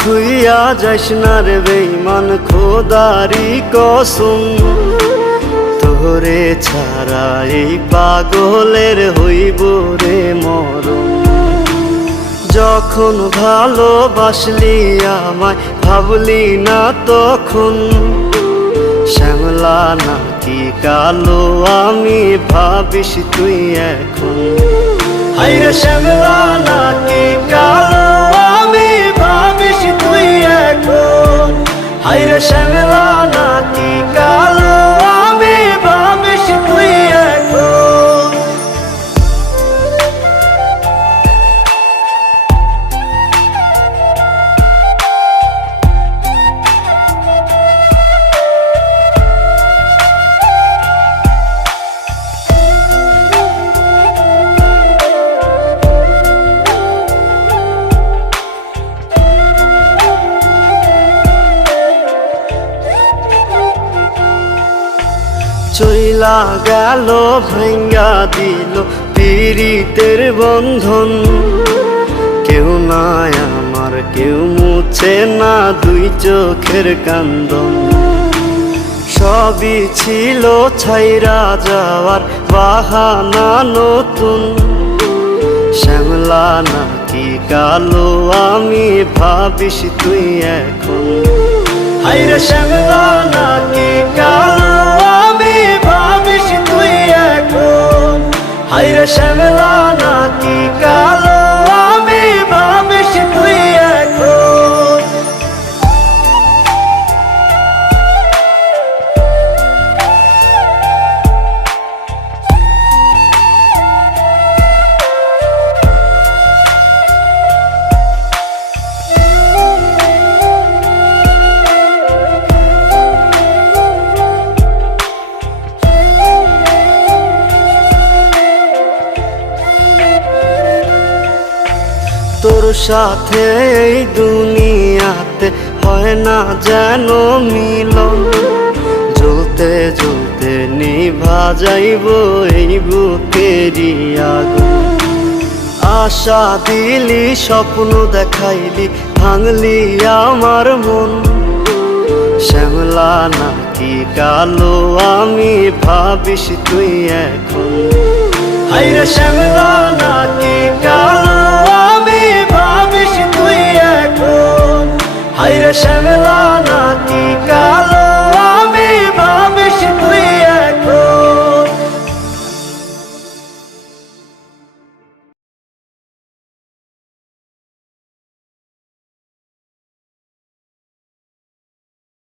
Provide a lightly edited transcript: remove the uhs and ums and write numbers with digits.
থুইয়া যাইস না রে বেঈমান, খোদারি কসম। তোরে ছাড়া এই পাগলের হইব রে মরণ। যখন ভালোবাসলি আমায় ভাবলি না তখন, শ্যামলা নাকি কালো আমি ভাবিস তুই এখন। হায়রে শ্যামলা নাকি কালো আমি ভাবিস তুই এখন। হায়রে শ্যামলা নাকি কালো আমি ভাবিস তুই এখন। চইলা গেল ভাঙ্গা দিল পীড়িতের বন্ধন। কেউ নাই আমার, কেউ মুছে না দুই চোখের কান্দন। সবই ছিল ছাইরা যাওয়ার বাহানা নতুন। শ্যামলা নাকি কালো আমি ভাবিস তুই এখন। হায়রে শ্যামলা নাকি কালো আমি ভাবিস তুই এখন। হায়রে শ্যামলা নাকি কালো আমি ভাবিস তুই এখন। তোর সাথে এই দুনিয়াতে হয় না যেন মিলন। জ্বলতে জ্বলতে নিভা যাইব এই বুকেরই আগুন। আশা দিলি, স্বপ্ন দেখাইলি, ভাঙলি আমার মন। শ্যামলা নাকি কালো আমি ভাবিস তুই এখন। হায়রে শ্যামলা নাকি